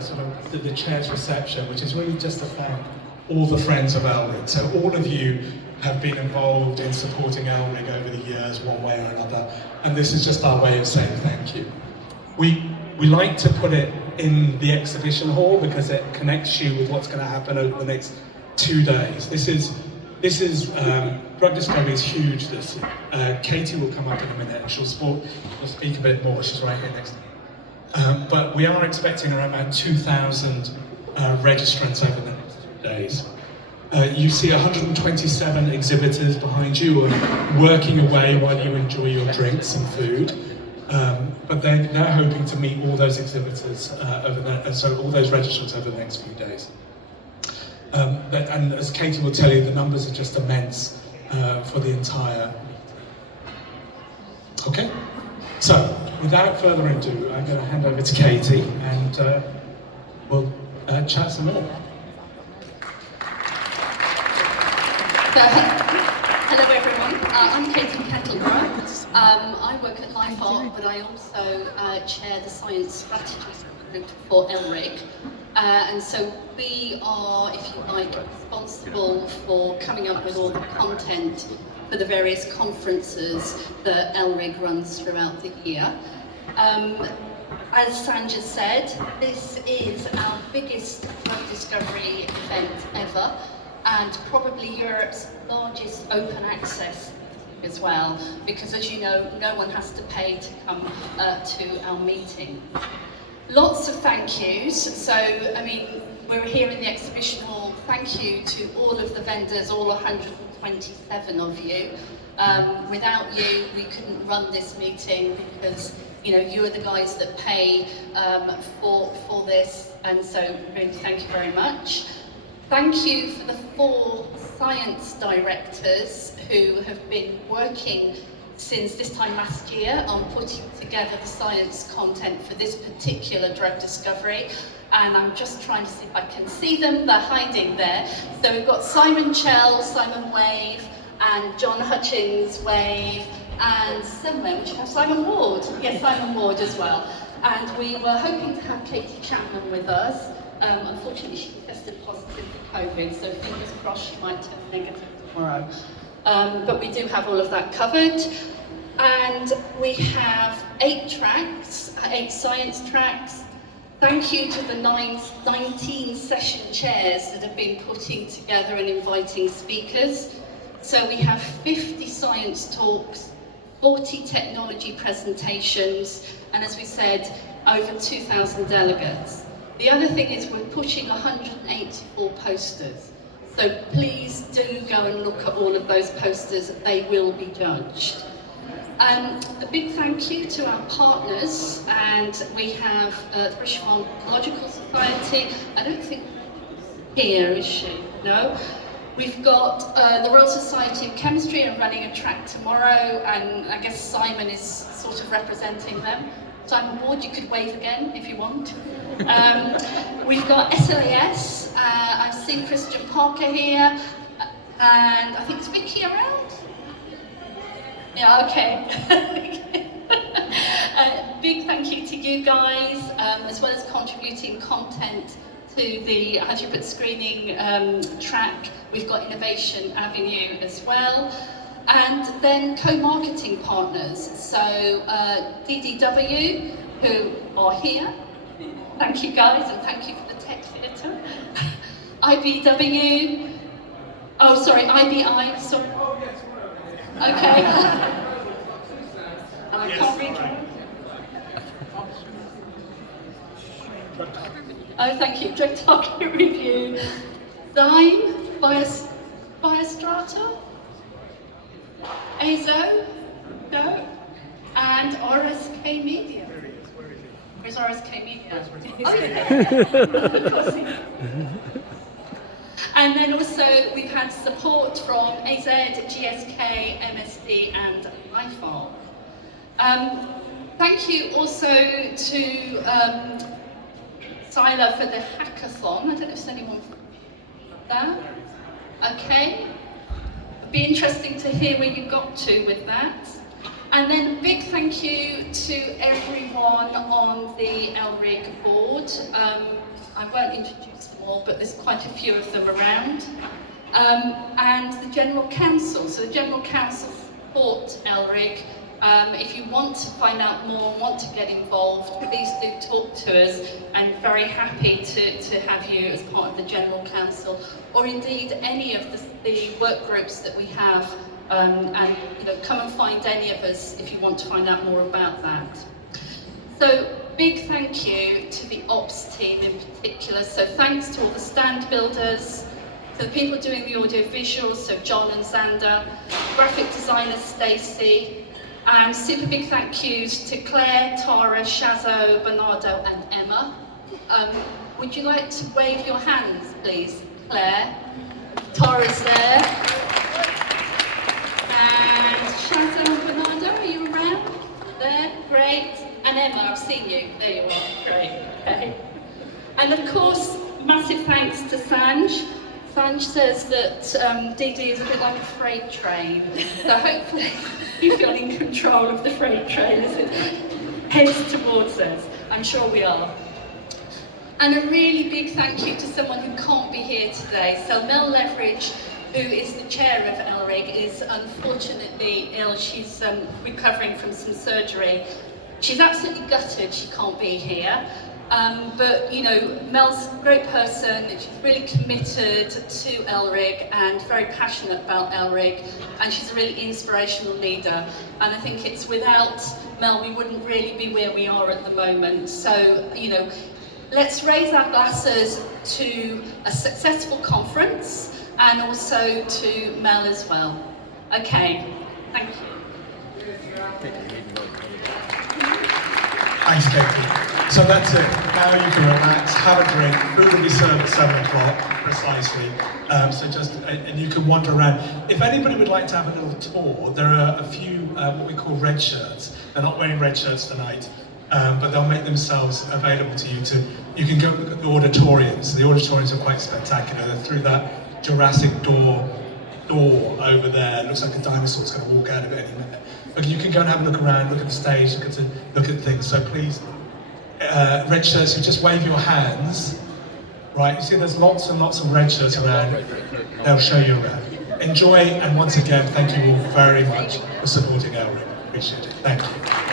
sort of the chair's reception, which is really just to thank all the friends of ELRIG. So all of you have been involved in supporting ELRIG over the years, one way or another, and this is just our way of saying thank you. We like to put it in the exhibition hall because it connects you with what's going to happen over the next 2 days. This is drug discovery is huge this year. Katie will come up in a minute and she'll speak a bit more. She's right here next to me. But we are expecting around about 2,000 registrants over the next 2 days. You see 127 exhibitors behind you working away while you enjoy your drinks and food. But they're hoping to meet all those exhibitors so all those registrants over the next few days. And as Katie will tell you, the numbers are just immense for the entire meeting. Okay, so without further ado, I'm going to hand over to Katie and we'll chat some more. Hello everyone, I'm Katie Kettleburgh. I work at LifeArt, but I also chair the science strategy group for ELRIG. And so we are, if you like, responsible for coming up with all the content for the various conferences that ELRIG runs throughout the year. As Sanja said, this is our biggest drug discovery event ever, and probably Europe's largest open access as well, because as you know, no one has to pay to come to our meeting. Lots of thank yous. So, I mean, we're here in the exhibition hall. Thank you to all of the vendors, all 127 of you. Without you, we couldn't run this meeting because, you know, you are the guys that pay for this, and so really thank you very much. Thank you for the 4 science directors who have been working since this time last year on putting together the science content for this particular drug discovery. And I'm just trying to see if I can see them, they're hiding there. So we've got Simon Chell, Simon Wave, and John Hutchins Wave, and somewhere we should have Simon Ward. Yes, Simon Ward as well. And we were hoping to have Katie Chapman with us. Unfortunately, she tested positive for COVID, so fingers crossed she might turn negative tomorrow. But we do have all of that covered. And we have 8 tracks, 8 science tracks. Thank you to the 19 session chairs that have been putting together and inviting speakers. So we have 50 science talks, 40 technology presentations, and as we said, over 2,000 delegates. The other thing is we're pushing 184 posters. So please do go and look at all of those posters, they will be judged. A big thank you to our partners, and we have the British Pharmacological Society. I don't think here, is she? No? We've got the Royal Society of Chemistry are running a track tomorrow, and I guess Simon is sort of representing them. Simon Ward, you could wave again if you want. We've got SAS, I've seen Christian Parker here, and I think is Vicky around? Yeah, okay. Big thank you to you guys, as well as contributing content to the Hyderabad screening track. We've got Innovation Avenue as well. And then co-marketing partners, so DDW, who are here. Thank you guys, and thank you for the tech theatre. IBW, oh sorry, IBI, sorry. Okay. And I can't read. Oh, thank you. Drug Target Review. Zyme, Biostrata. AZO, no, and RSK Media. Where's RSK Media? Oh, yeah. And then also we've had support from AZ, GSK, MSD, and LifeArt. Thank you also to Sila for the hackathon. I don't know if there's anyone there. Okay. Be interesting to hear where you got to with that. And then a big thank you to everyone on the ELRIG board. I won't introduce them all, but there's quite a few of them around. And the General Council. So the General Council support ELRIG. If you want to find out more and want to get involved, please do talk to us, and very happy to have you as part of the General Council, or indeed any of the work groups that we have, and come and find any of us if you want to find out more about that. So big thank you to the ops team in particular, so thanks to all the stand builders, to the people doing the audio visuals, so John and Xander, graphic designer Stacey, and super big thank yous to Claire, Tara, Shazo, Bernardo and Emma. Would you like to wave your hands, please, Claire? Tara's there. And Shazo and Bernardo, are you around? There, great. And Emma, I've seen you. There you are, great. Okay. And of course, massive thanks to Sanj. Sanj says that DD is a bit like a freight train, so hopefully you feel in control of the freight train as it heads towards us. I'm sure we are. And a really big thank you to someone who can't be here today. So Mel Leveridge, who is the chair of ELRIG, is unfortunately ill. She's recovering from some surgery. She's absolutely gutted she can't be here. But Mel's a great person. She's really committed to ELRIG and very passionate about ELRIG, and she's a really inspirational leader. And I think it's without Mel we wouldn't really be where we are at the moment. So let's raise our glasses to a successful conference and also to Mel as well. Okay, thank you. Thanks, Katie. So that's it. Now you can relax, have a drink. Food will be served at 7 o'clock precisely. And you can wander around. If anybody would like to have a little tour, there are a few what we call red shirts. They're not wearing red shirts tonight, but they'll make themselves available to you. You can go look at the auditoriums. The auditoriums are quite spectacular. They're through that Jurassic door over there. It looks like a dinosaur's going to walk out of it any minute. But you can go and have a look around, look at the stage, look at things. So please, red shirts, you just wave your hands, right? You see there's lots and lots of red shirts around. They'll show you around. Enjoy, and once again, thank you all very much for supporting ELRIG. Appreciate it. Thank you.